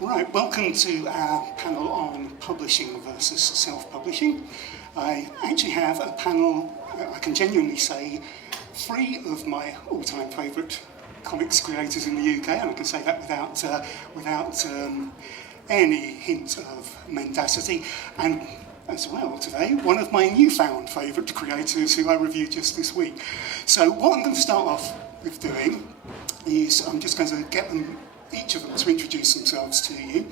Right, welcome to our panel on publishing versus self-publishing. I actually have a panel, I can genuinely say, three of my all-time favourite comics creators in the UK, and I can say that without any hint of mendacity. And as well today, one of my newfound favourite creators who I reviewed just this week. So what I'm going to start off with doing is I'm just going to get them, each of them, to introduce themselves to you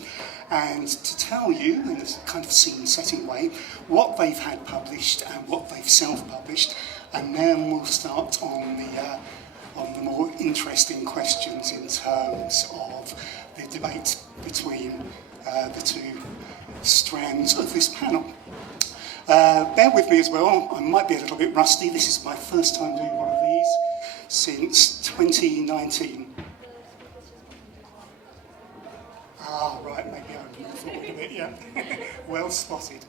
and to tell you, in this kind of scene-setting way, what they've had published and what they've self-published, and then we'll start on the more interesting questions in terms of the debate between the two strands of this panel. Bear with me as well, I might be a little bit rusty. This is my first time doing one of these since 2019. Ah, right, maybe I'm moving forward a bit, yeah. Well spotted.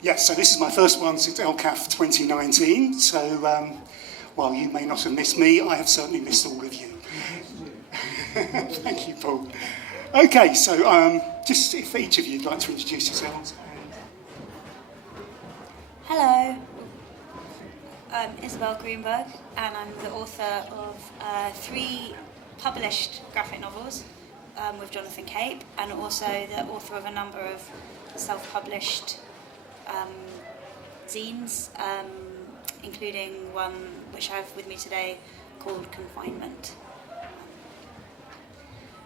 Yes, so this is my first one since LCAF 2019, so while you may not have missed me, I have certainly missed all of you. Thank you, Paul. Okay, so just if each of you would like to introduce yourselves. Hello, I'm Isabel Greenberg, and I'm the author of 3 published graphic novels with Jonathan Cape, and also the author of a number of self-published zines, including one which I have with me today called Confinement.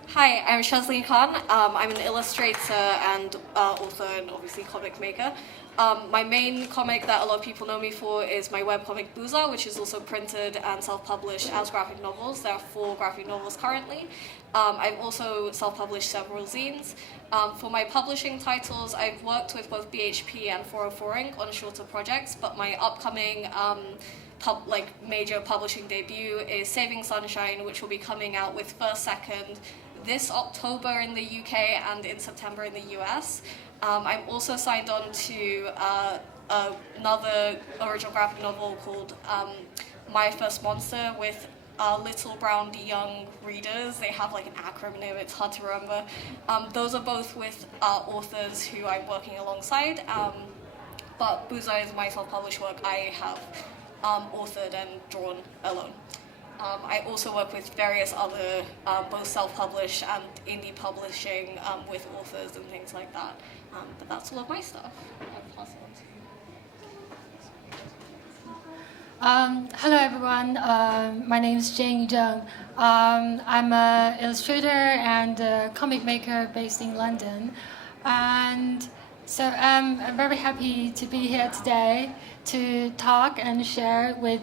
Hi, I'm Shazleen Khan. I'm an illustrator and author and obviously comic maker. My main comic that a lot of people know me for is my webcomic Booza, which is also printed and self-published as graphic novels. There are 4 graphic novels currently. I've also self-published several zines. For my publishing titles, I've worked with both BHP and 404 Inc. on shorter projects, but my upcoming major publishing debut is Saving Sunshine, which will be coming out with First Second this October in the UK and in September in the US. I'm also signed on to another original graphic novel called My First Monster with Little Brown Young Readers. They have like an acronym, it's hard to remember. Those are both with authors who I'm working alongside, but Booza is my self-published work I have authored and drawn alone. I also work with various other, both self-published and indie publishing with authors and things like that. But that's all of my stuff. I'll pass it on to you. Hello everyone, my name is Jane Zheng. I'm an illustrator and a comic maker based in London. And so I'm very happy to be here today to talk and share with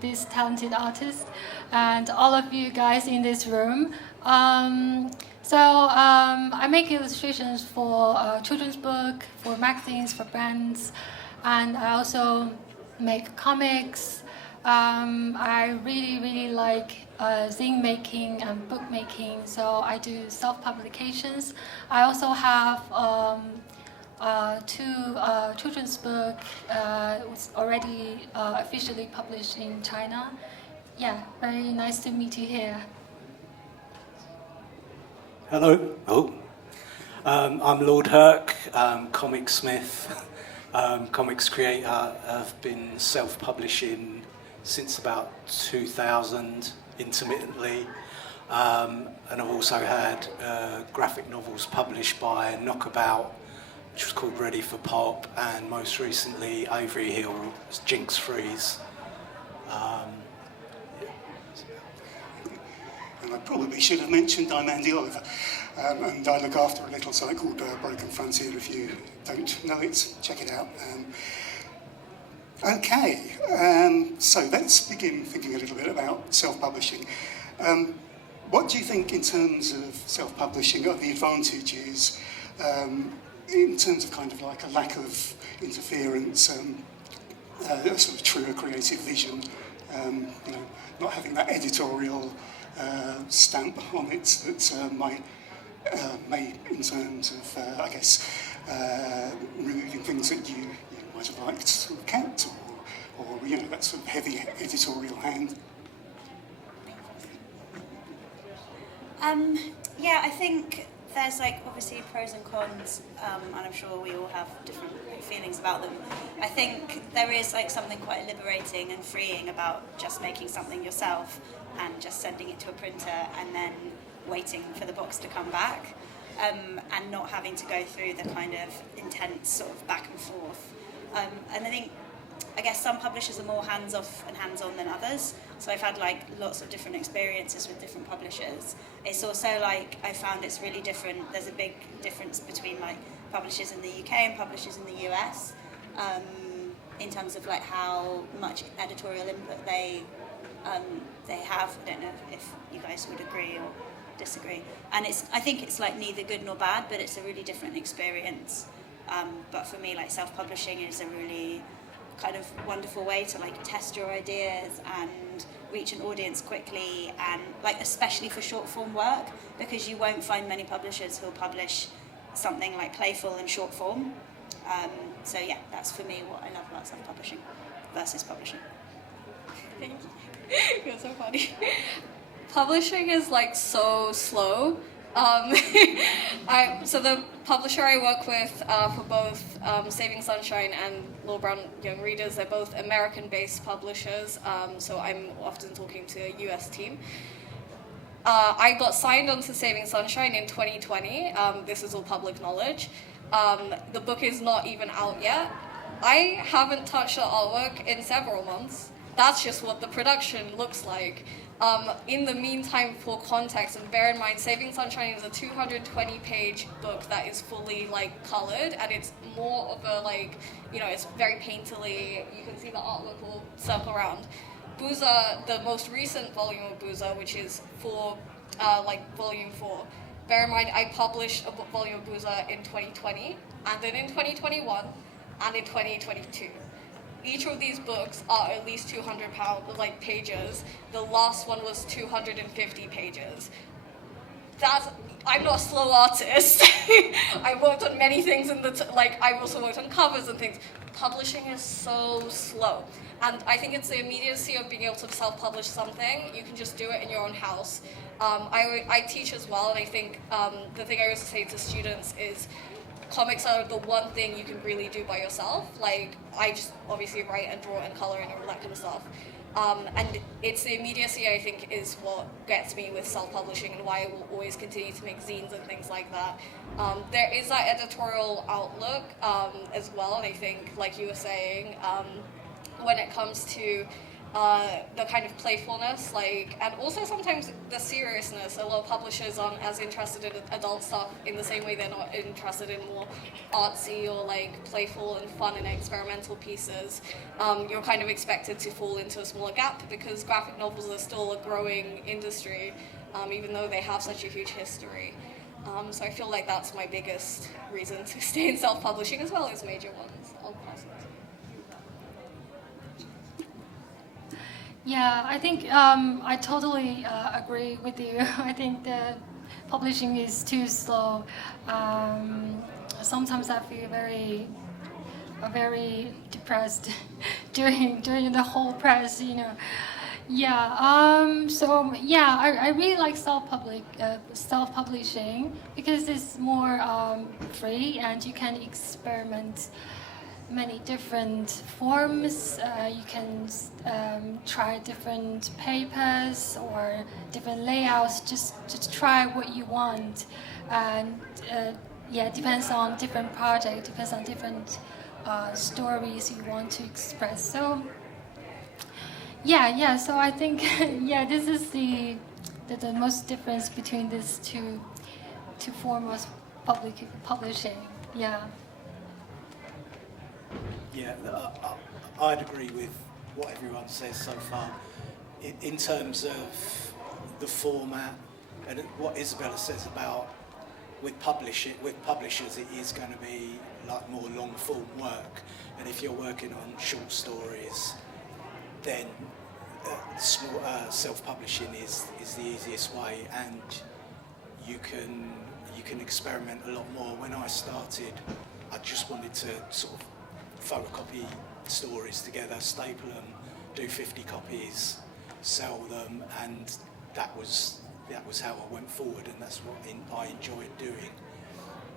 these talented artists and all of you guys in this room. I make illustrations for children's book, for magazines, for brands, and I also make comics. I really like zine making and book making, so I do self-publications. I also have 2 children's book was already officially published in China. Yeah, very nice to meet you here. Hello. I'm Lord Herc, comic smith, comics creator. I've been self-publishing since about 2000, intermittently, and I've also had graphic novels published by Knockabout, which was called Ready for Pop, and most recently Avery Hill's Jinx Freeze. And I probably should have mentioned I'm Andy Oliver, and I look after a little site called Broken Frontier. If you don't know it, check it out. So let's begin thinking a little bit about self-publishing. What do you think, in terms of self-publishing, are the advantages in terms of kind of like a lack of interference, a sort of truer creative vision, not having that editorial stamp on it that might in terms of, removing things that you might have liked to have kept, or that sort of heavy editorial hand? Yeah, I think there's like obviously pros and cons, and I'm sure we all have different feelings about them. I think there is like something quite liberating and freeing about just making something yourself and just sending it to a printer and then waiting for the box to come back, and not having to go through the kind of intense sort of back and forth. And I guess some publishers are more hands-off and hands-on than others. So I've had like lots of different experiences with different publishers. It's also like I found it's really different. There's a big difference between like publishers in the UK and publishers in the US, in terms of like how much editorial input they have. I don't know if you guys would agree or disagree. And I think it's like neither good nor bad, but it's a really different experience. But for me, like self-publishing is a really kind of wonderful way to like test your ideas and reach an audience quickly, and like especially for short form work, because you won't find many publishers who'll publish something like playful and short form. So yeah, that's for me what I love about self-publishing versus publishing. Thank you. You're so funny. Publishing is like so slow. So the publisher I work with for both Saving Sunshine and Little Brown Young Readers, they're both American-based publishers, so I'm often talking to a US team. I got signed onto Saving Sunshine in 2020. This is all public knowledge. The book is not even out yet. I haven't touched the artwork in several months. That's just what the production looks like. In the meantime, for context, and bear in mind, Saving Sunshine is a 220-page book that is fully like colored, and it's more of a like, it's very painterly. You can see the artwork will circle around. Booza, the most recent volume of Booza, which is for volume 4. Bear in mind, I published a volume of Booza in 2020, and then in 2021, and in 2022. Each of these books are at least 200 pages. The last one was 250 pages. I'm not a slow artist. I worked on many things I've also worked on covers and things. Publishing is so slow. And I think it's the immediacy of being able to self-publish something. You can just do it in your own house. I teach as well, and I think the thing I always say to students is comics are the one thing you can really do by yourself. Like, I just obviously write and draw and color and all that kind of stuff. And it's the immediacy, I think, is what gets me with self-publishing and why I will always continue to make zines and things like that. There is that editorial outlook as well, and I think, like you were saying, when it comes to the kind of playfulness, and also sometimes the seriousness. A lot of publishers aren't as interested in adult stuff in the same way they're not interested in more artsy or playful and fun and experimental pieces. You're kind of expected to fall into a smaller gap because graphic novels are still a growing industry, even though they have such a huge history. So I feel like that's my biggest reason to stay in self-publishing as well as major ones. I'll pass it. Yeah, I think I totally agree with you. I think the publishing is too slow. Sometimes I feel very depressed during the whole press, Yeah. So yeah, I really like self-publishing because it's more free and you can experiment many different forms. You can try different papers or different layouts. Just try what you want, and it depends on different project, depends on different stories you want to express. So so I think this is the most difference between these two forms of publishing. Yeah. Yeah, I'd agree with what everyone says so far. In terms of the format and what Isabella says about with publishers, it is going to be like more long form work. And if you're working on short stories, then self-publishing is the easiest way, and you can experiment a lot more. When I started, I just wanted to sort of photocopy stories together, staple them, do 50 copies, sell them, and that was that was how I went forward, and that's what I enjoyed doing.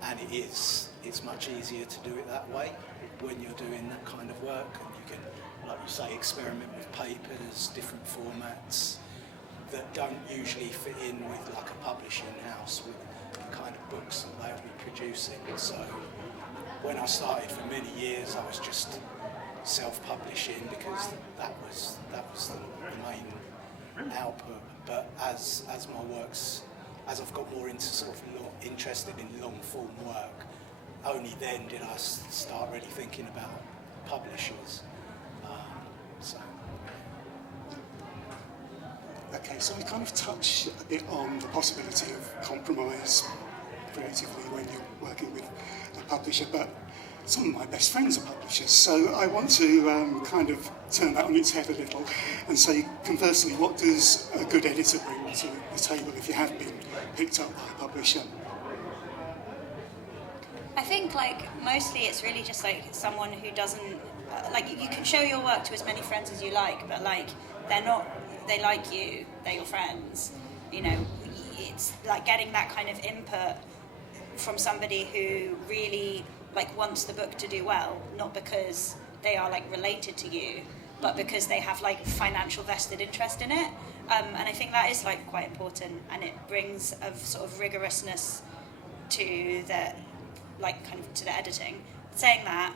And it's much easier to do it that way when you're doing that kind of work, and you can, like you say, experiment with papers, different formats that don't usually fit in with like a publishing house with the kind of books that they'll be producing. So when I started, for many years I was just self-publishing because that was the main output. But as my works, as I've got more into sort of interested in long form work, only then did I start really thinking about publishers. So. Okay, so we kind of touch a bit on the possibility of compromise creatively when you're working with a publisher, but some of my best friends are publishers, so I want to kind of turn that on its head a little and say, conversely, what does a good editor bring to the table if you have been picked up by a publisher? I think like mostly it's really just like someone who doesn't like you can show your work to as many friends as you like, but like they like you, they're your friends, you know. It's like getting that kind of input from somebody who really like wants the book to do well, not because they are like related to you, but because they have like financial vested interest in it. And I think that is like quite important, and it brings a sort of rigorousness to the like kind of to the editing. Saying that,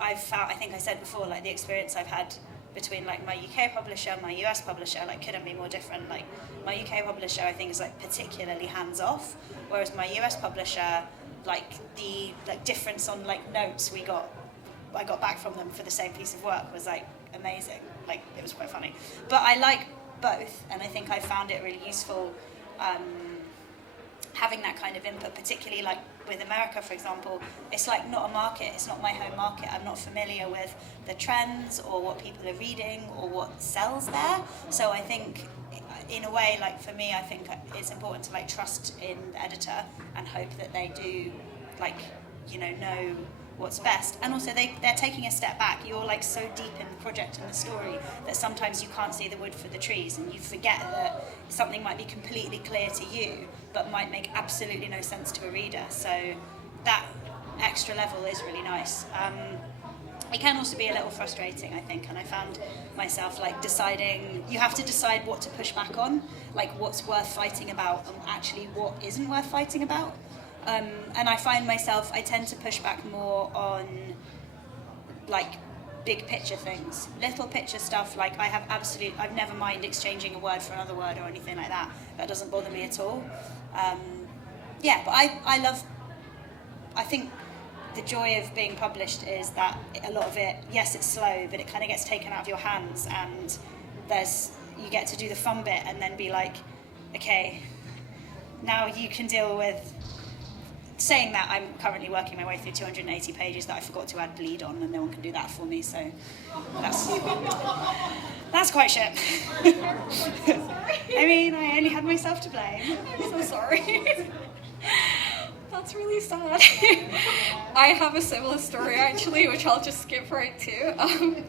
I've found, I think I said before, like the experience I've had between like my UK publisher and my US publisher like couldn't be more different. Like my UK publisher I think is like particularly hands off, whereas my US publisher, like the like difference on like notes I got back from them for the same piece of work was like amazing. Like it was quite funny. But I like both, and I think I found it really useful having that kind of input, particularly like with America, for example. It's like not a market, it's not my home market. I'm not familiar with the trends or what people are reading or what sells there. So I think in a way, like for me, I think it's important to like trust in the editor and hope that they do like, you know what's best. And also they're taking a step back. You're like so deep in the project and the story that sometimes you can't see the wood for the trees, and you forget that something might be completely clear to you but might make absolutely no sense to a reader. So that extra level is really nice. It can also be a little frustrating, I think, and I found myself like deciding, you have to decide what to push back on, like what's worth fighting about and actually what isn't worth fighting about. And I find myself, I tend to push back more on like big picture things, little picture stuff. Like I've never mind exchanging a word for another word or anything like that. That doesn't bother me at all. But I think the joy of being published is that a lot of it, yes, it's slow, but it kind of gets taken out of your hands, and you get to do the fun bit and then be like, okay, now you can deal with. Saying that, I'm currently working my way through 280 pages that I forgot to add bleed on, and no one can do that for me, so that's quite shit. I mean, I only had myself to blame. I'm so sorry. That's really sad. I have a similar story actually, which I'll just skip right to.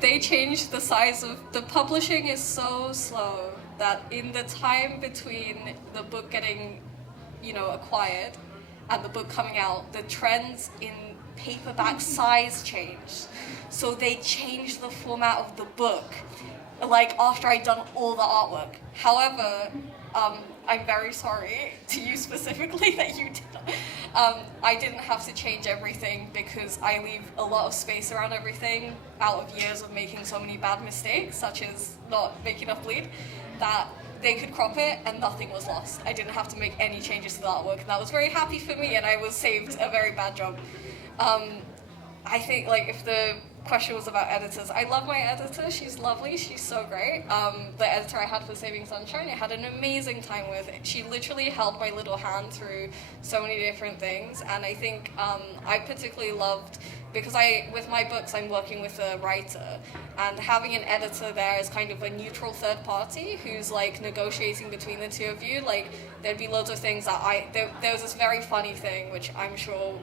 They changed the size of the publishing is so slow that in the time between the book getting, acquired and the book coming out, the trends in paperback size changed. So they changed the format of the book, like after I'd done all the artwork. However, I'm very sorry to you specifically that you did not. I didn't have to change everything because I leave a lot of space around everything out of years of making so many bad mistakes, such as not making enough bleed, that they could crop it and nothing was lost. I didn't have to make any changes to the artwork, and that was very happy for me, and I was saved a very bad job. I think, like, if the question was about editors, I love my editor. She's lovely. She's so great. The editor I had for Saving Sunshine, I had an amazing time with. She literally held my little hand through so many different things, and I think I particularly loved, because with my books, I'm working with a writer, and having an editor there is kind of a neutral third party who's like negotiating between the two of you. Like, there'd be loads of things that there was this very funny thing, which I'm sure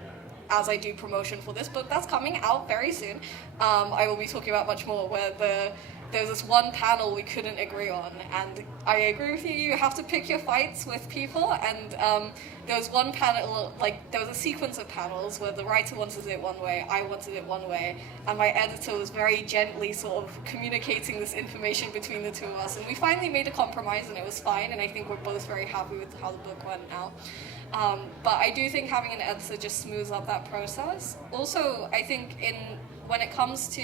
as I do promotion for this book that's coming out very soon, I will be talking about much more, where there's this one panel we couldn't agree on, and I agree with you, you have to pick your fights with people, and there was one panel, like, there was a sequence of panels where the writer wanted it one way, I wanted it one way, and my editor was very gently sort of communicating this information between the two of us, and we finally made a compromise, and it was fine, and I think we're both very happy with how the book went now. But I do think having an editor just smooths up that process. Also, I think when it comes to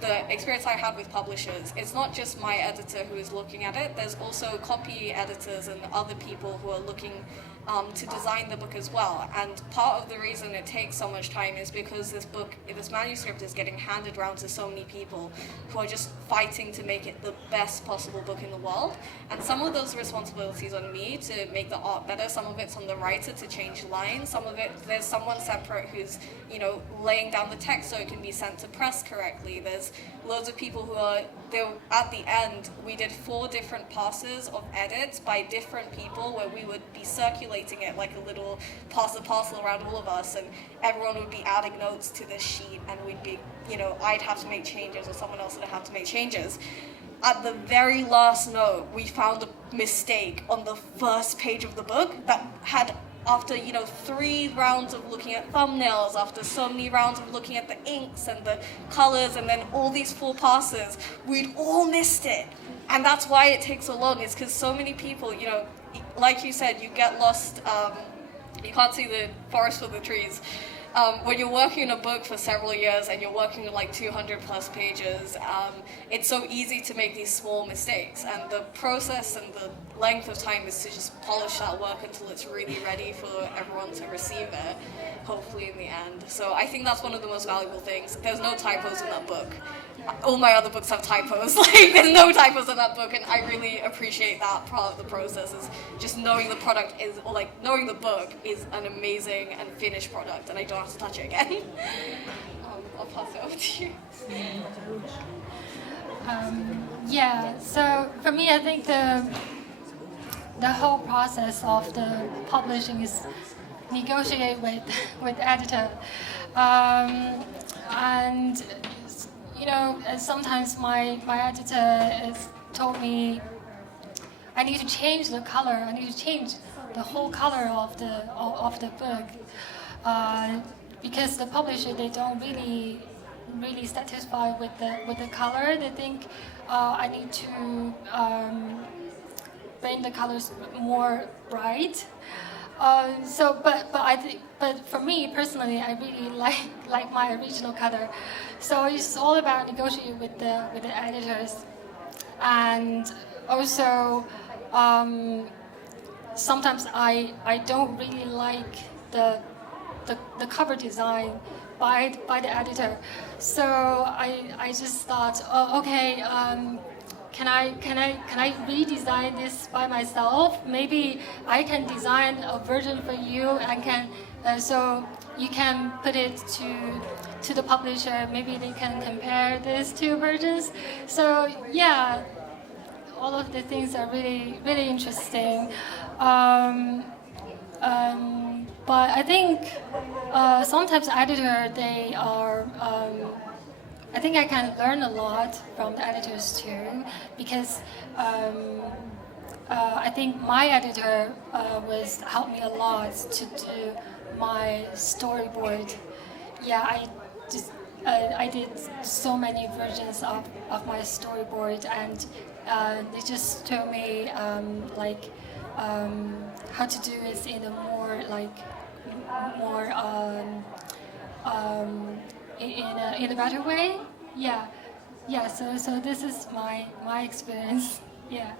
the experience I had with publishers, it's not just my editor who is looking at it, there's also copy editors and other people who are looking to design the book as well. And part of the reason it takes so much time is because this manuscript is getting handed around to so many people who are just fighting to make it the best possible book in the world. And some of those responsibilities on me to make the art better, some of it's on the writer to change lines, some of it, there's someone separate who's, laying down the text so it can be sent to press correctly. There's loads of people who are, at the end, we did 4 different passes of edits by different people where we would be circulating it like a little parcel around all of us, and everyone would be adding notes to this sheet, and we'd be, I'd have to make changes or someone else would have to make changes. At the very last note, we found a mistake on the first page of the book that had, after 3 rounds of looking at thumbnails, after so many rounds of looking at the inks and the colors, and then all these 4 passes, we'd all missed it. And that's why it takes so long, is because so many people, like you said, you get lost, you can't see the forest for the trees. When you're working on a book for several years and you're working on like 200 plus pages, it's so easy to make these small mistakes, and the process and the length of time is to just polish that work until it's really ready for everyone to receive it, hopefully in the end. So I think that's one of the most valuable things. There's no typos in that book. All my other books have typos, there's no typos in that book, and I really appreciate that part of the process, is just knowing the product is, or knowing the book is an amazing and finished product, and I don't have to touch it again. I'll pass it over to you. So for me, I think the whole process of the publishing is negotiate with editor, and sometimes my editor has told me I need to change the color. I need to change the whole color of the book, because the publisher, they don't really satisfied with the color. They think I need to paint the colors more bright. But for me personally, I really like my original color. So it's all about negotiating with the editors, and also sometimes I don't really like the cover design by the editor. So I just thought, okay. Can I redesign this by myself? Maybe I can design a version for you, and so you can put it to the publisher. Maybe they can compare these 2 versions. So yeah, all of the things are really interesting. But I think sometimes editors, they are. I think I can learn a lot from the editors too, because I think my editor helped me a lot to do my storyboard. Yeah, I did so many versions of my storyboard, and they just told me how to do it in a more in a better way. Yeah. So this is my experience. Yeah.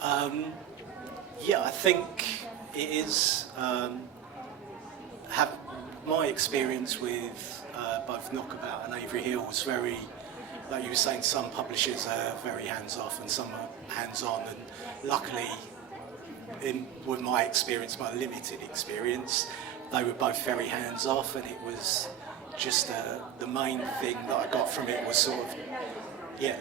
I think it is. My experience with both Knockabout and Avery Hill was very, like you were saying, some publishers are very hands-off and some are hands-on, and luckily, with my experience, my limited experience, they were both very hands-off, and it was just the main thing that I got from it was sort of,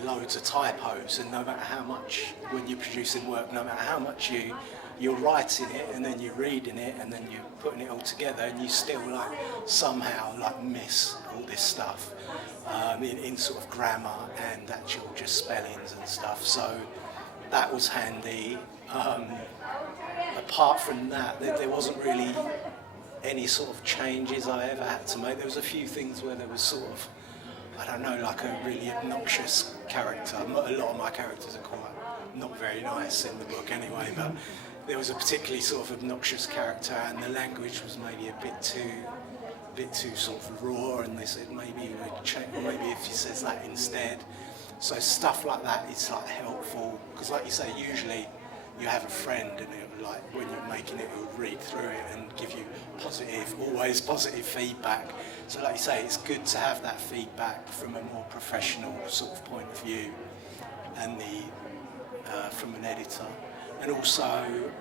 loads of typos, and no matter how much, when you're producing work, no matter how much you you're writing it and then you're reading it and then you're putting it all together, and you still like somehow like miss all this stuff in sort of grammar and actual just spellings and stuff. So that was handy. Apart from that, there wasn't really any sort of changes I ever had to make. There was a few things where there was sort of, I don't know, like a really obnoxious character. A lot of my characters are quite not very nice in the book anyway, but there was a particularly sort of obnoxious character, and the language was maybe a bit too sort of raw, and they said maybe we'd check, maybe if he says that instead. So stuff like that is like helpful, because like you say, usually you have a friend, and it, like when you're making it, will read through it and give you always positive feedback. So like you say, it's good to have that feedback from a more professional sort of point of view, and from an editor. And also,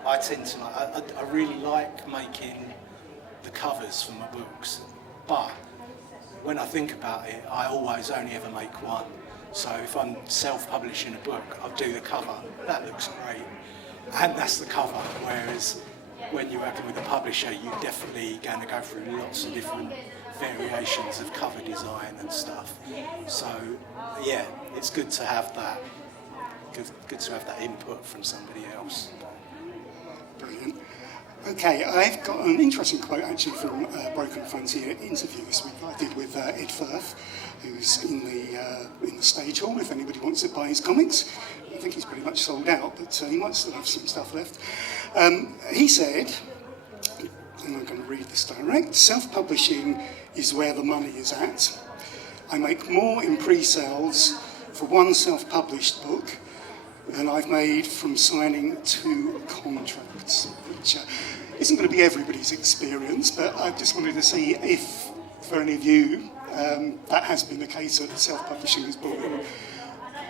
I tend to I really like making the covers for my books, but when I think about it, I always only ever make one. So if I'm self-publishing a book, I'll do the cover. That looks great, and that's the cover. Whereas when you're working with a publisher, you're definitely going to go through lots of different variations of cover design and stuff. So yeah, it's good to have that. Good to have that input from somebody else. Brilliant. Okay, I've got an interesting quote actually from Broken Frontier interviews I did with Ed Firth, who's in the stage hall. If anybody wants to buy his comics, I think he's pretty much sold out, but he might still have some stuff left. He said, and I'm going to read this direct: "Self-publishing is where the money is at. I make more in pre-sales for one self-published book than I've made from signing 2 contracts," which isn't going to be everybody's experience, but I just wanted to see if, for any of you, that has been the case, that self-publishing has brought in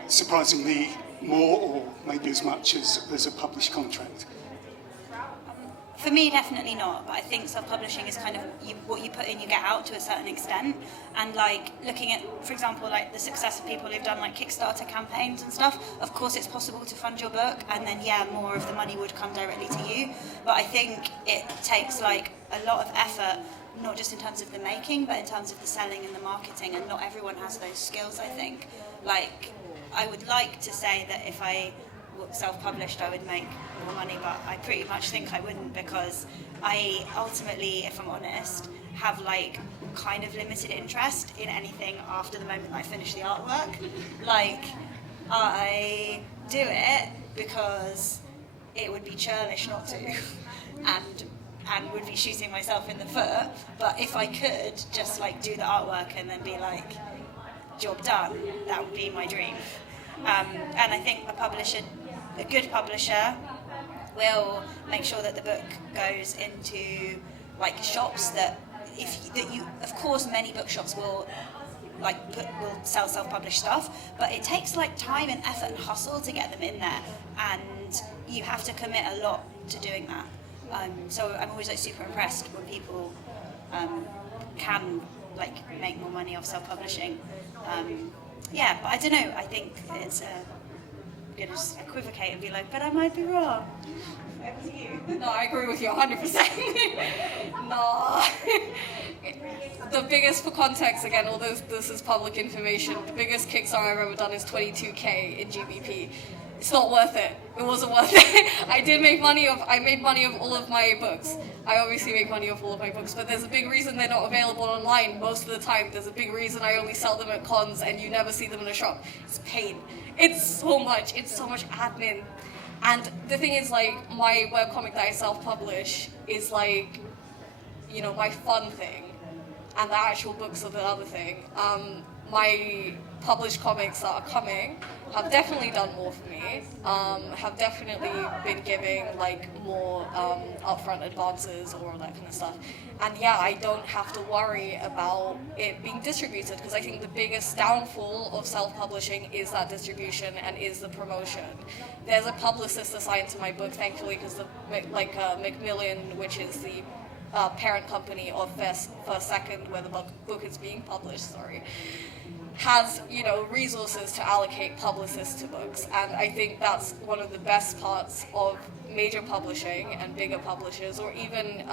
surprisingly more or maybe as much as a published contract. For me, definitely not, but I think self-publishing is kind of what you put in, you get out to a certain extent. And like looking at, for example, like the success of people who've done like Kickstarter campaigns and stuff, of course it's possible to fund your book, and then more of the money would come directly to you. But I think it takes like a lot of effort, not just in terms of the making, but in terms of the selling and the marketing, and not everyone has those skills, I think. Like, I would like to say that if I self-published I would make more money, but I pretty much think I wouldn't, because I ultimately, if I'm honest, have like kind of limited interest in anything after the moment I finish the artwork. Like, I do it because it would be churlish not to, and would be shooting myself in the foot. But if I could just like do the artwork and then be like, job done, that would be my dream. And I think a good publisher will make sure that the book goes into like shops that of course many bookshops will will sell self-published stuff, but it takes like time and effort and hustle to get them in there, and you have to commit a lot to doing that. So I'm always like super impressed when people can like make more money off self-publishing. But I don't know, I think it's going to just equivocate and be like, but I might be wrong. Over to you. No, I agree with you 100%. No. The biggest, for context, again, all this is public information, the biggest Kickstarter I've ever done is 22k in GBP. It's not worth it. It wasn't worth it. I made money of all of my books. I obviously make money off all of my books, but there's a big reason they're not available online most of the time. There's a big reason I only sell them at cons and you never see them in a shop. It's pain. It's so much admin. And the thing is, like, my webcomic that I self-publish is like, my fun thing. And the actual books are the other thing. My published comics that are coming have definitely done more for me, have definitely been giving like more upfront advances or all that kind of stuff. And I don't have to worry about it being distributed, because I think the biggest downfall of self-publishing is that distribution and is the promotion. There's a publicist assigned to my book, thankfully, because Macmillan, which is the parent company of First Second, where the book is being published, has, you know, resources to allocate publicists to books. And I think that's one of the best parts of major publishing and bigger publishers, or even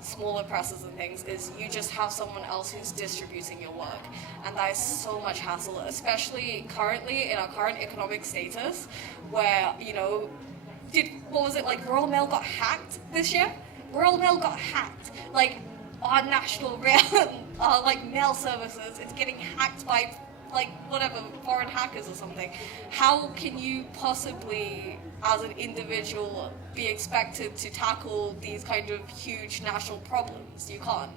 smaller presses and things, is you just have someone else who's distributing your work. And that is so much hassle, especially currently in our current economic status, where, you know, what was it, like Royal Mail got hacked this year? Royal Mail got hacked. Like, our national like mail services, it's getting hacked by like whatever, foreign hackers or something. How can you possibly, as an individual, be expected to tackle these kind of huge national problems? You can't.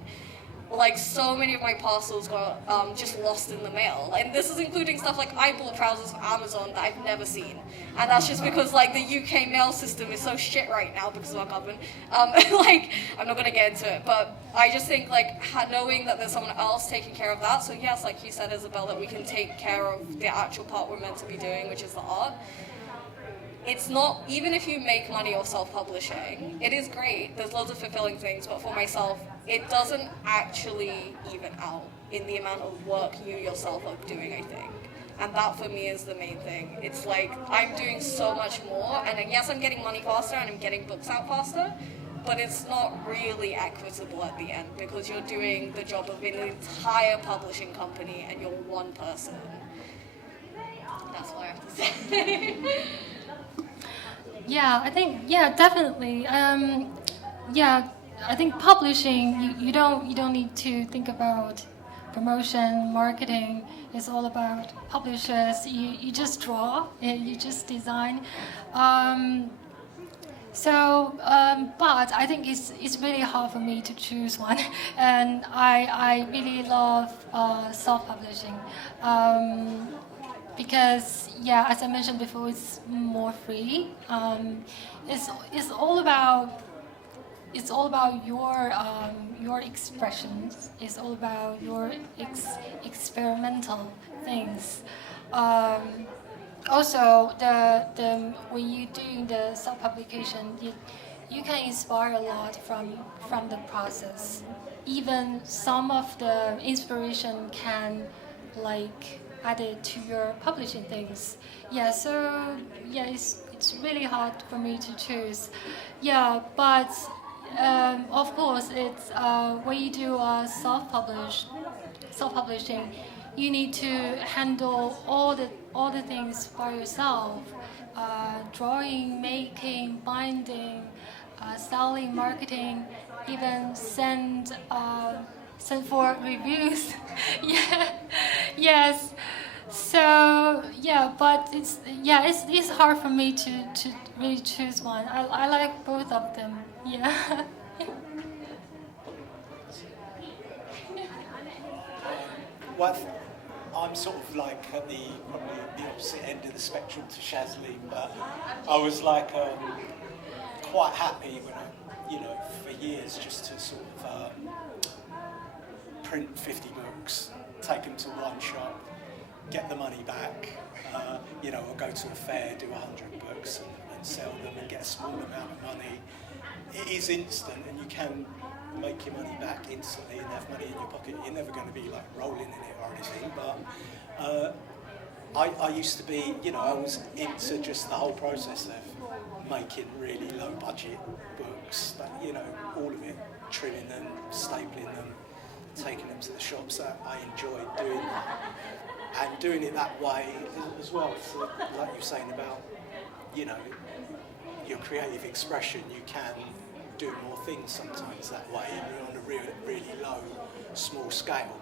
Like, so many of my parcels got just lost in the mail. And this is including stuff like I bought trousers from Amazon that I've never seen. And that's just because, like, the UK mail system is so shit right now because of our government. Like, I'm not going to get into it. But I just think, like, knowing that there's someone else taking care of that. So, yes, like you said, Isabel, that we can take care of the actual part we're meant to be doing, which is the art. It's not, even if you make money off self-publishing, it is great. There's loads of fulfilling things, but for myself, it doesn't actually even out in the amount of work you yourself are doing, I think. And that for me is the main thing. It's like, I'm doing so much more, and yes, I'm getting money faster and I'm getting books out faster, but it's not really equitable at the end because you're doing the job of an entire publishing company and you're one person. That's what I have to say. Yeah, I think, yeah, definitely. Yeah, I think publishing, you don't need to think about promotion, marketing. It's all about publishers. You just draw, you just design. But I think it's really hard for me to choose one, and I really love self-publishing. Because, yeah, as I mentioned before, it's more free. It's all about your expressions. It's all about your experimental things. Also, when you do the self-publication, you can inspire a lot from the process. Even some of the inspiration can, like, added to your publishing things. Yeah, so yeah, it's really hard for me to choose. Yeah, but of course, it's when you do self-publishing, you need to handle all the things by yourself: drawing, making, binding, selling, marketing, even send for reviews. Yeah, yes. So yeah, but it's hard for me to really choose one. I like both of them. Yeah. Well, I'm sort of like at probably the opposite end of the spectrum to Shazleen, but I was like quite happy when for years just to sort of print 50 books, take them to one shop, get the money back, or go to a fair, do 100 books and sell them and get a small amount of money. It is instant and you can make your money back instantly and have money in your pocket. You're never going to be like rolling in it or anything, but I used to be, I was into just the whole process of making really low budget books, but, all of it, trimming them, stapling them, taking them to the shops. I enjoyed doing that. And doing it that way as well, so like you were saying about, your creative expression, you can do more things sometimes that way, and you're on a really low, small scale.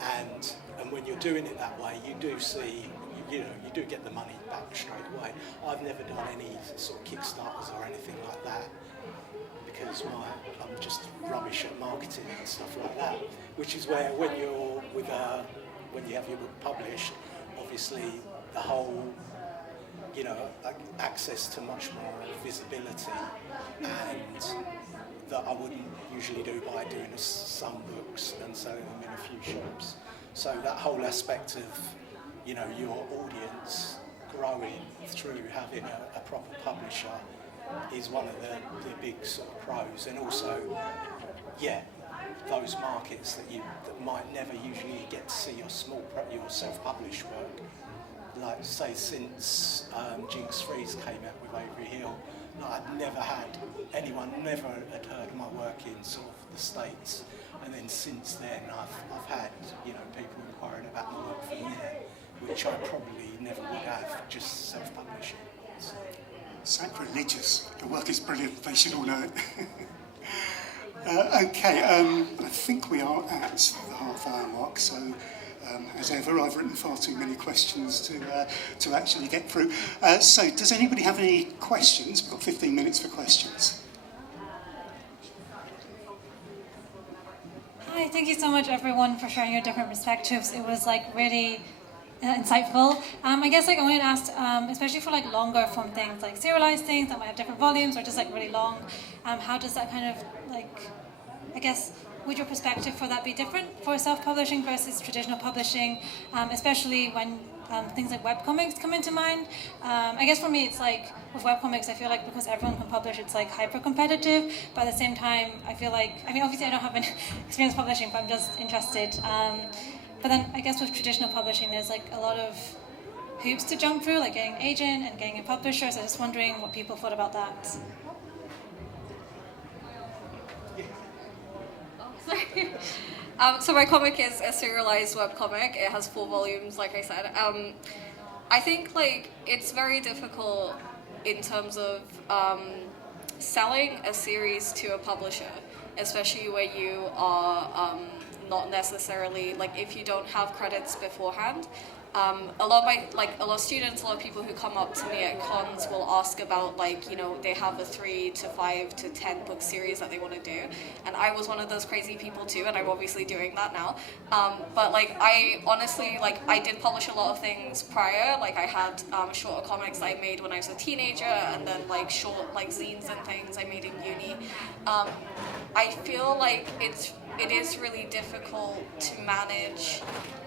And when you're doing it that way, you do see, you do get the money back straight away. I've never done any sort of Kickstarters or anything like that, because I'm just rubbish at marketing and stuff like that, which is where when you have your book published, obviously the whole, access to much more visibility, and that I wouldn't usually do by doing some books and selling them in a few shops. So that whole aspect of, your audience growing through having a proper publisher is one of the big sort of pros. And also, those markets that might never usually get to see your self-published work. Like say since Jinx Freeze came out with Avery Hill, I'd never had had heard my work in sort of the States, and then since then I've had people inquiring about my work from there, which I probably never would have just self-publishing. So. Sacrilegious. Your work is brilliant. They should all know it. Okay, I think we are at the half-hour mark, so as ever, I've written far too many questions to actually get through. So, does anybody have any questions? We've got 15 minutes for questions. Hi, thank you so much, everyone, for sharing your different perspectives. It was really insightful. I guess I wanted to ask, especially for longer form things, like serialized things that might have different volumes or just really long. How does that kind of I guess, would your perspective for that be different for self-publishing versus traditional publishing, especially when things like webcomics come into mind? I guess for me, it's with webcomics, I feel because everyone can publish, it's hyper-competitive, but at the same time, I feel obviously I don't have any experience publishing, but I'm just interested. But then I guess with traditional publishing, there's a lot of hoops to jump through, getting an agent and getting a publisher, so I was just wondering what people thought about that. So my comic is a serialized webcomic. It has 4 volumes, like I said. I think it's very difficult in terms of selling a series to a publisher, especially where you are not necessarily if you don't have credits beforehand. A lot of students, a lot of people who come up to me at cons will ask about they have a 3 to 5 to 10 book series that they want to do, and I was one of those crazy people too, and I'm obviously doing that now. But I honestly I did publish a lot of things prior. I had shorter comics that I made when I was a teenager, and then short zines and things I made in uni. I feel it is really difficult to manage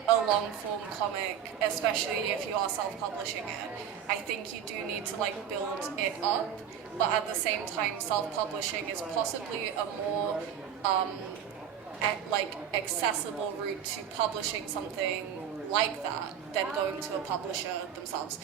a long-form comic, especially if you are self-publishing it. I think you do need to build it up, but at the same time, self-publishing is possibly a more accessible route to publishing something like that than going to a publisher themselves.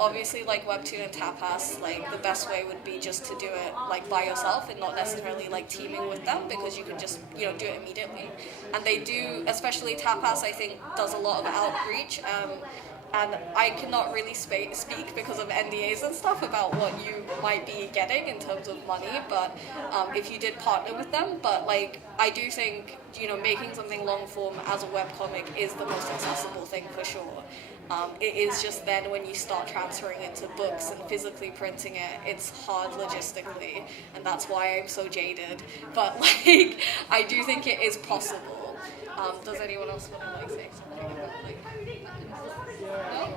Obviously, Webtoon and Tapas, the best way would be just to do it by yourself and not necessarily teaming with them, because you can just do it immediately. And they do, especially Tapas, I think does a lot of outreach. And I cannot really speak because of NDAs and stuff about what you might be getting in terms of money, but if you did partner with them. But I do think making something long form as a webcomic is the most accessible thing for sure. It is just then when you start transferring it to books and physically printing it, it's hard logistically, and that's why I'm so jaded. But I do think it is possible. Does anyone else want to say something about No?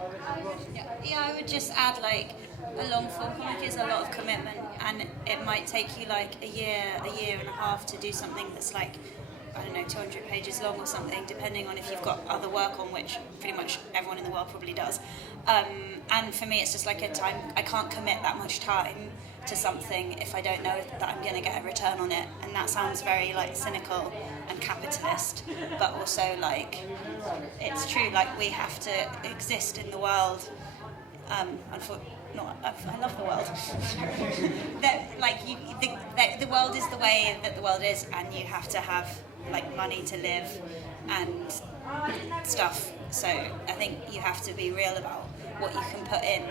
Yeah, I would just add a long form comic is a lot of commitment, and it might take you a year and a half to do something that's 200 pages long or something, depending on if you've got other work on, which pretty much everyone in the world probably does. And for me, it's just a time, I can't commit that much time to something if I don't know that I'm going to get a return on it. And that sounds very cynical and capitalist, but also it's true, we have to exist in the world. I love the world. The world is the way that the world is, and you have to have money to live and stuff. So I think you have to be real about what you can put in,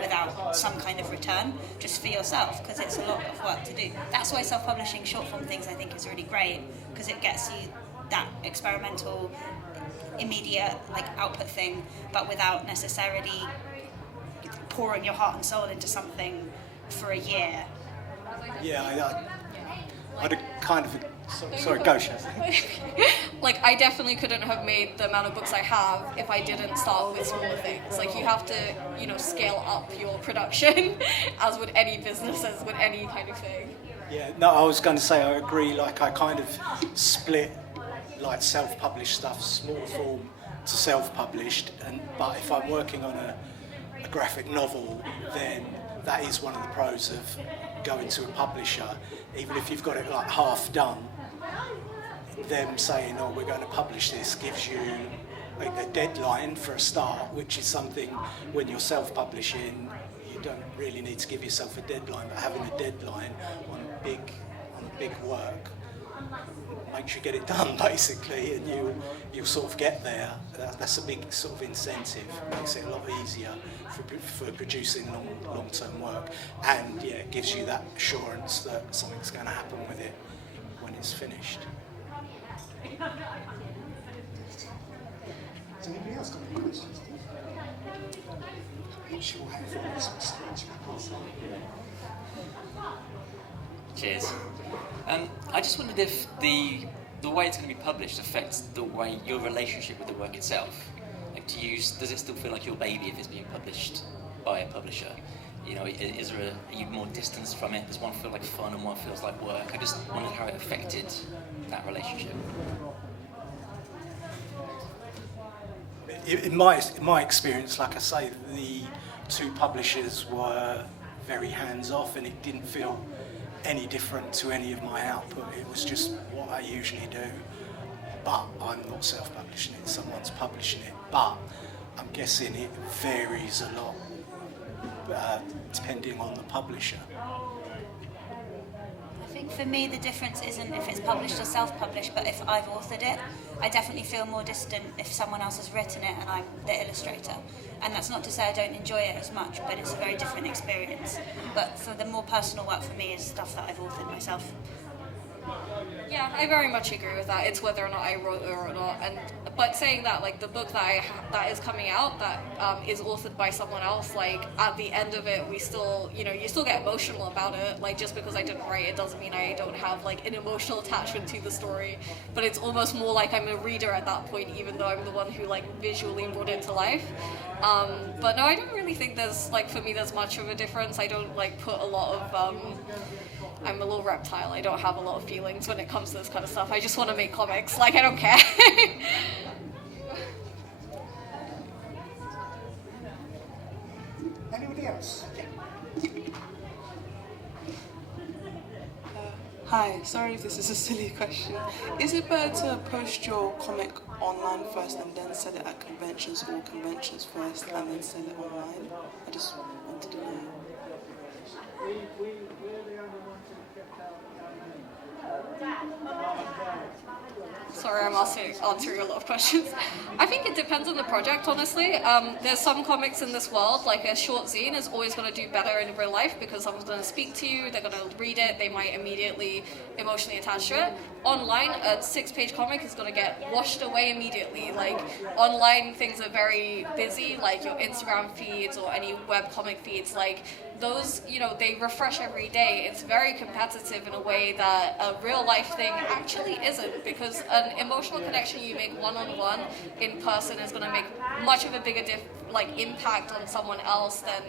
without some kind of return, just for yourself, because it's a lot of work to do. That's why self-publishing short form things I think is really great, because it gets you that experimental, immediate output thing, but without necessarily pouring your heart and soul into something for a year. Yeah, I'd kind of... Sorry, go, Shaz. I definitely couldn't have made the amount of books I have if I didn't start with smaller things. You have to, scale up your production, as would any business, as would any kind of thing. Yeah, no, I was going to say I agree. I kind of split self-published stuff, small form to self-published, but if I'm working on a graphic novel, then that is one of the pros of going to a publisher. Even if you've got it half done, them saying, oh, we're going to publish this, gives you a deadline for a start, which is something when you're self-publishing, you don't really need to give yourself a deadline, but having a deadline on big work makes you get it done, basically, and you'll sort of get there. That's a big sort of incentive. It makes it a lot easier for producing long-term work, and yeah, it gives you that assurance that something's going to happen with it when it's finished. Has anybody else got any questions? I'm not sure how far this was stretched. Cheers. I just wondered if the way it's going to be published affects the way your relationship with the work itself. Like, does it still feel like your baby if it's being published by a publisher? You know, are you more distanced from it? Does one feel like fun and one feels like work? I just wondered how it affected that relationship. In my experience, like I say, the two publishers were very hands-off, and it didn't feel any different to any of my output. It was just what I usually do, but I'm not self-publishing it, someone's publishing it. But I'm guessing it varies a lot depending on the publisher. I think for me the difference isn't if it's published or self-published, but if I've authored it. I definitely feel more distant if someone else has written it and I'm the illustrator. And that's not to say I don't enjoy it as much, but it's a very different experience. But for the more personal work for me is stuff that I've authored myself. Yeah, I very much agree with that. It's whether or not I wrote it or not. But saying that, like the book that is coming out that is authored by someone else, like at the end of it, we still, you still get emotional about it. Like just because I didn't write it doesn't mean I don't have like an emotional attachment to the story. But it's almost more like I'm a reader at that point, even though I'm the one who like visually brought it to life. But no, I don't really think there's there's much of a difference. I don't like put a lot of. I'm a little reptile. I don't have a lot of feelings when it comes to this kind of stuff. I just want to make comics. Like, I don't care. Anybody else? Hi, sorry if this is a silly question. Is it better to post your comic online first and then sell it at conventions, or conventions first and then sell it online? I just wanted to know. Sorry, I'm answering a lot of questions. I think it depends on the project, honestly. There's some comics in this world, like a short zine is always going to do better in real life because someone's going to speak to you, they're going to read it, they might immediately emotionally attach to it. Online, a 6-page comic is going to get washed away immediately. Like, online things are very busy, like your Instagram feeds or any web comic feeds, like those, they refresh every day. It's very competitive in a way that a real life thing actually isn't, because an emotional connection you make one-on-one in person is going to make much of a bigger impact on someone else than,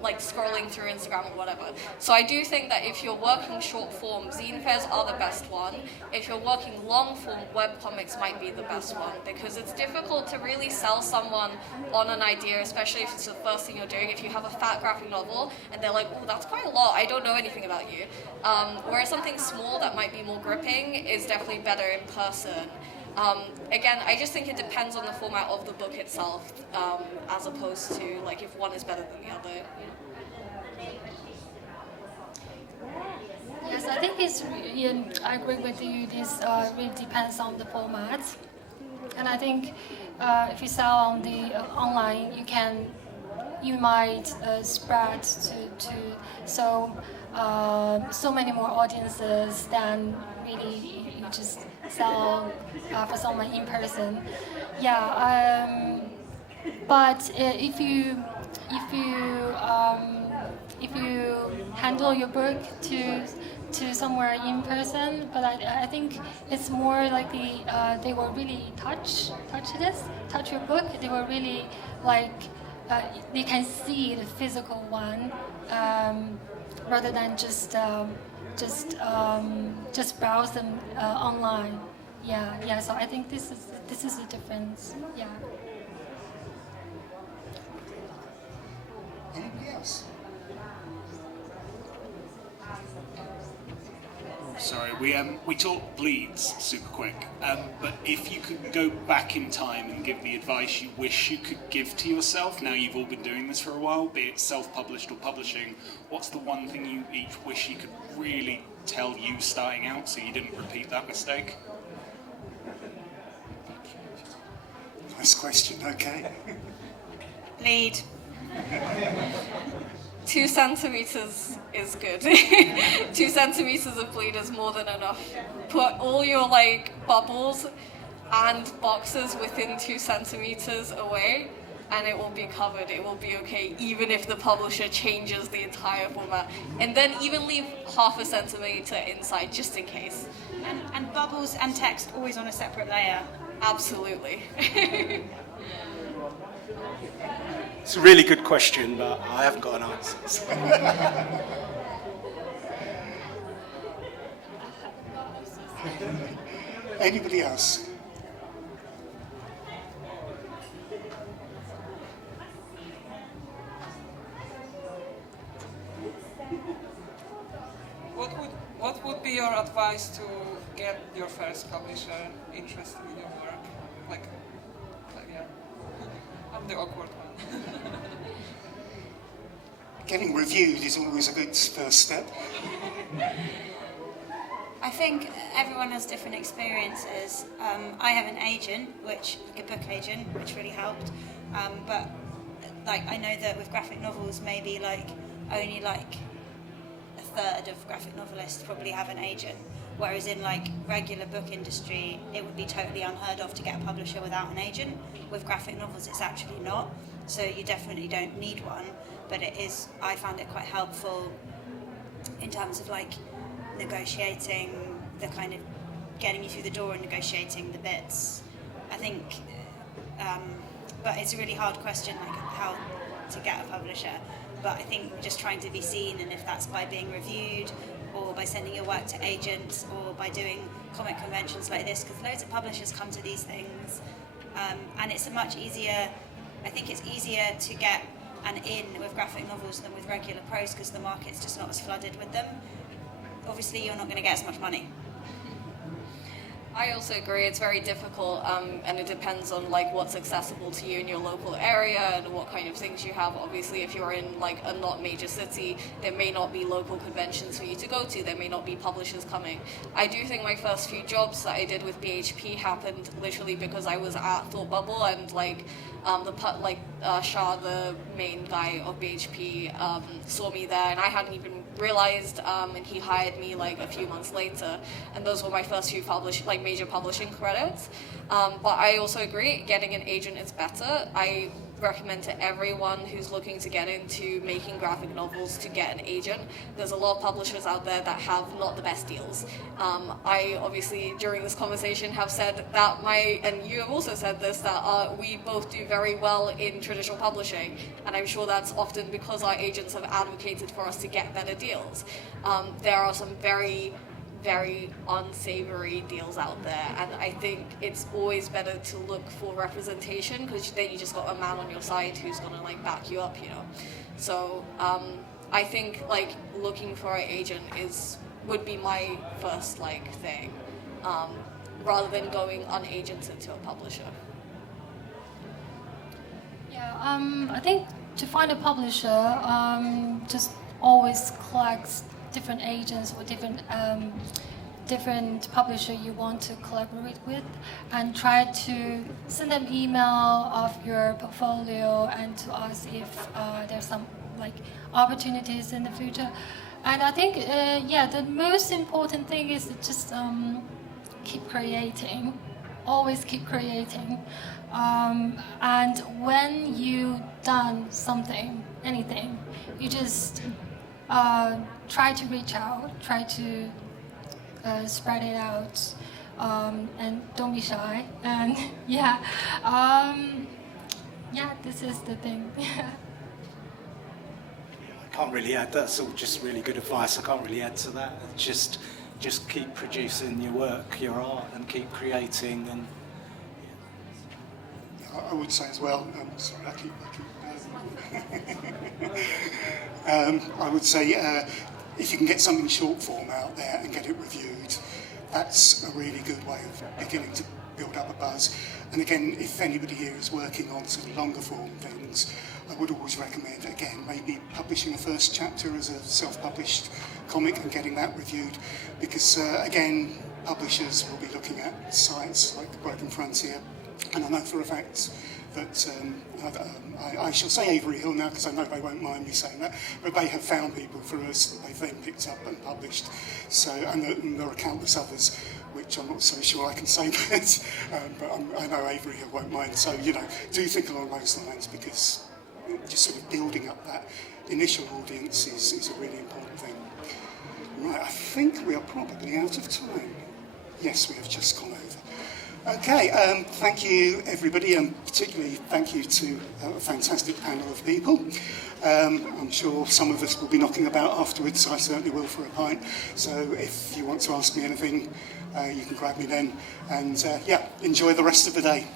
like scrolling through Instagram or whatever. So I do think that if you're working short form, zine fairs are the best one. If you're working long form, web comics might be the best one, because it's difficult to really sell someone on an idea, especially if it's the first thing you're doing. If you have a fat graphic novel and they're like, oh, that's quite a lot, I don't know anything about you. Whereas something small that might be more gripping is definitely better in person. Again, I just think it depends on the format of the book itself, as opposed to like if one is better than the other. Yes, I think I agree with you. This really depends on the format, and I think if you sell on the online, you might spread to so many more audiences than really you just sell for someone in person. Yeah, but if you handle your book to somewhere in person, but I think it's more likely they will really touch your book. They will really they can see the physical one rather than just browse them online. Yeah. So I think this is the difference. Yeah. Anybody else? Sorry, Sorry, we talked bleeds super quick, but if you could go back in time and give the advice you wish you could give to yourself, now you've all been doing this for a while, be it self-published or publishing, what's the one thing you each wish you could really tell you starting out so you didn't repeat that mistake? Nice question, okay. Bleed. 2 centimeters is good. 2 centimeters of bleed is more than enough. Put all your like bubbles and boxes within 2 centimeters away, and it will be covered. It will be okay, even if the publisher changes the entire format. And then even leave half a centimeter inside, just in case. And bubbles and text always on a separate layer. Absolutely. It's a really good question, but I haven't got an answer. Anybody else? What would be your advice to get your first publisher interested in your work? Like yeah, I'm the awkward one. Getting reviewed is always a good first step. I think everyone has different experiences. I have an agent, like a book agent, which really helped. But like I know that with graphic novels, maybe only a third of graphic novelists probably have an agent. Whereas in regular book industry, it would be totally unheard of to get a publisher without an agent. With graphic novels, it's actually not. So you definitely don't need one. But it is. I found it quite helpful in terms of negotiating the kind of getting you through the door and negotiating the bits. I think, but it's a really hard question, how to get a publisher. But I think just trying to be seen, and if that's by being reviewed, or by sending your work to agents, or by doing comic conventions like this, because loads of publishers come to these things, and it's a much easier. I think it's easier to get an in with graphic novels than with regular prose, because the market's just not as flooded with them. Obviously, you're not going to get as much money. I also agree, it's very difficult, and it depends on what's accessible to you in your local area and what kind of things you have. Obviously, if you're in a not major city, there may not be local conventions for you to go to, there may not be publishers coming. I do think my first few jobs that I did with BHP happened literally because I was at Thought Bubble, and Shah, the main guy of BHP, saw me there, and I hadn't even realized, and he hired me a few months later, and those were my first few major publishing credits. But I also agree, getting an agent is better. I recommend to everyone who's looking to get into making graphic novels to get an agent. There's a lot of publishers out there that have not the best deals. I obviously, during this conversation, have said that and you have also said this, that we both do very well in traditional publishing, and I'm sure that's often because our agents have advocated for us to get better deals. There are some very unsavory deals out there, and I think it's always better to look for representation, because then you just got a man on your side who's gonna back you up, So I think looking for an agent would be my first thing, rather than going unagented to a publisher. Yeah, I think to find a publisher, just always collect different agents or different publisher you want to collaborate with, and try to send them email of your portfolio and to ask if there's some opportunities in the future. And I think the most important thing is to just keep creating, always keep creating, and when you've done something, anything, you just try to reach out, try to spread it out, and don't be shy. And this is the thing. I can't really add. That's all just really good advice. I can't really add to that. Just keep producing your work, your art, and keep creating. And I would say as well. Sorry, I would say if you can get something short form out there and get it reviewed, that's a really good way of beginning to build up a buzz. And again, if anybody here is working on sort of longer form things, I would always recommend, again, maybe publishing a first chapter as a self-published comic and getting that reviewed, because again, publishers will be looking at sites like Broken Frontier, and I know for a fact that I shall say Avery Hill now because I know they won't mind me saying that, but they have found people for us that they've then picked up and published. So, and there are countless others which I'm not so sure I can say, but I know Avery Hill won't mind. So, you know, do think along those lines, because just sort of building up that initial audience is a really important thing. Right, I think we are probably out of time. Yes, we have just gone over. Okay, thank you everybody, and particularly thank you to a fantastic panel of people. I'm sure some of us will be knocking about afterwards, I certainly will for a pint. So if you want to ask me anything, you can grab me then. And yeah, enjoy the rest of the day.